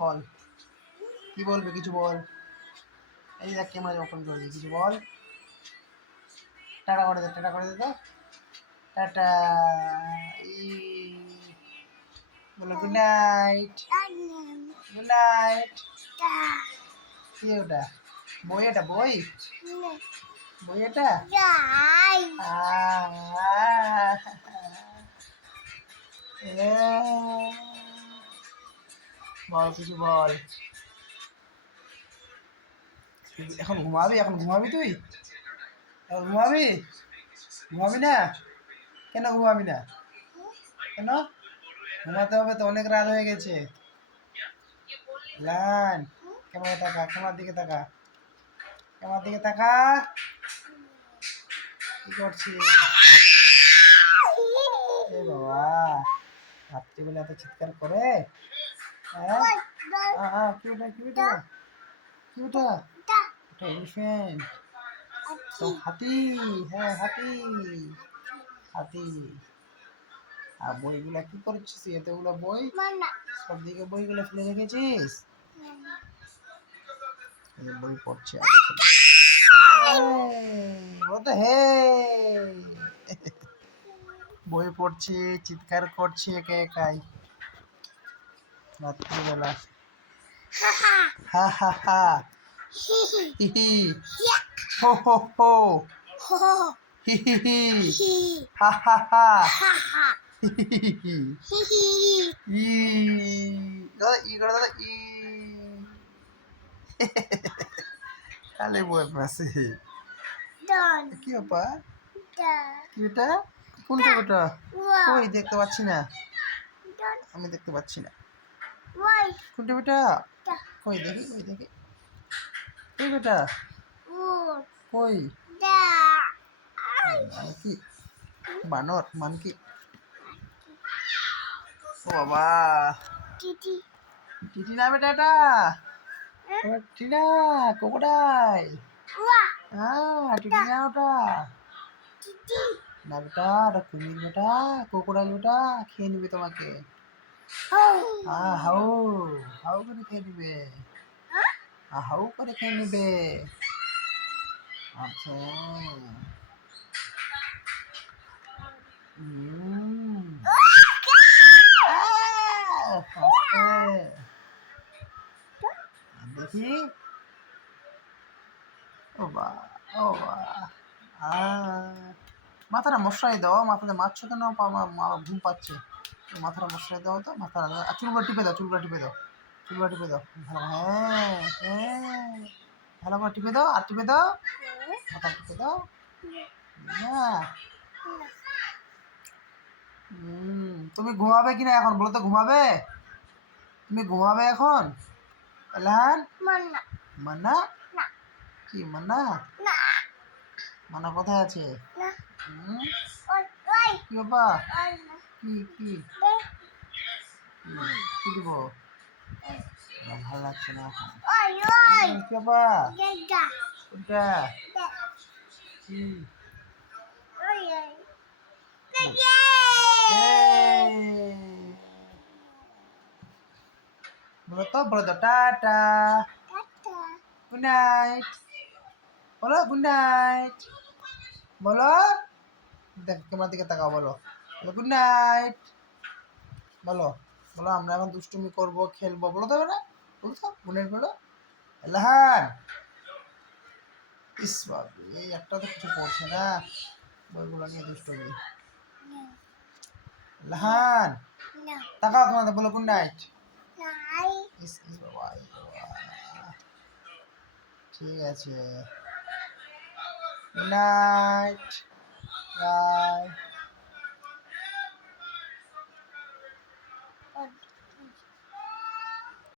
বল, কি বলবে? কিছু বল। এই দেখ ক্যামেরা ওপেন করে দিই, কিছু বল। টাটা করে দে, টাটা করে দে তো। টাটা। ই বলো গুড নাইট। Good night. কি ওটা? বই? এটা বই? বই এটা? বল, কিছু বল। এখন ঘুমাবি? এখন ঘুমাবি তুই? এখন ঘুমাবি? ঘুমাবি না? কেন ঘুমাবি না? কেন? ঘুমাতে হবে তো, অনেক রাত হয়ে গেছে। লান, ক্যামেরা তাকা, ক্যামেরার দিকে তাকা, ক্যামেরার দিকে তাকা। কি করছিস? এ বাবা, রাত্রিবেলা এত চিৎকার করে? হ্যাঁ, কি ওটা? কি ওটা? কি ওটা? ওটা এলিফ্যান্ট তো, হাতি। হ্যাঁ, হাতি। হাতি। আর বইগুলা কি করছিস? এতগুলো বই, সব দিকে বইগুলো ফেলে রেখেছিস? বই পড়ছে হে, বই পড়ছে, চিৎকার করছে একে একাই রাত্রিবেলা। হা হা হা, হি হি, হো হো হো, হি হি হি, হা হা হা, হি হি হি, ই দাদা, ই করে দাদা, ই কালে বই পাশে। কি বাবা? কি এটা? কোনটা ওটা? ওই দেখতে পাচ্ছি না, আমি দেখতে পাচ্ছি না। কোনটা বেটা? কই দেখি, কই দেখি। কই বেটা? কই? মানকি? বানর? মানকি? ও বাবা, টিটি না বেটা এটা? টিটি না, ক্রোকোডাইল। হ্যাঁ, টিটি না ওটা। না বেটা, ওটা কুমির বেটা, ক্রোকোডাইল বেটা, খেয়ে নিবে তোমাকে। হাউ হাউ করে খেয়ে নিবে, হাউ করে খেয়ে নিবে। আচ্ছা। দেখি। ও বা, ও বা, মাথাটা মশাই দাও, মাথাতে মারছো কেন? ঘুম পাচ্ছে, মাথাটা মশাই দাও তো, মাথা চুলগুলো টিপে দাও, চুলগুলো টিপে দাও, চুলগুলো টিপে দাও। হ্যাঁ হ্যাঁ, ভালো করে টিপে দাও, আর টিপে দাও, মাথা টিপে দাও। হ্যাঁ। তুমি ঘুমাবে কিনা এখন বলো তো? ঘুমাবে? তুমি ঘুমাবে এখন? এলান, মান্না? কি মান্না? মান্না কোথায় আছে? কি বাবা? কি কি কি দিব? ভালো লাগছে না এখন। কি বাবা? কোনটা? কি? বলো তো, বলো তো টাটা, গুড নাইট। বলো গুড নাইট, বলো। দেখ তোমার দিকে তাকাও, বলো, বলো গুড নাইট। বলো, বলো আমরা এখন দুষ্টুমি করবো, খেলবো, বলো তো বেটা, বলো তো গুড নাইট বলো। এলাহান, ইস বাবু, এই একটা তো কিছু পড়ছে না, বইগুলো নিয়ে দুষ্টুমি। এলাহান, তাকাও তোমাদের, বলো গুড নাইট। ইস ইস বাবা, ঠিক আছে, গুড নাইট, বাই।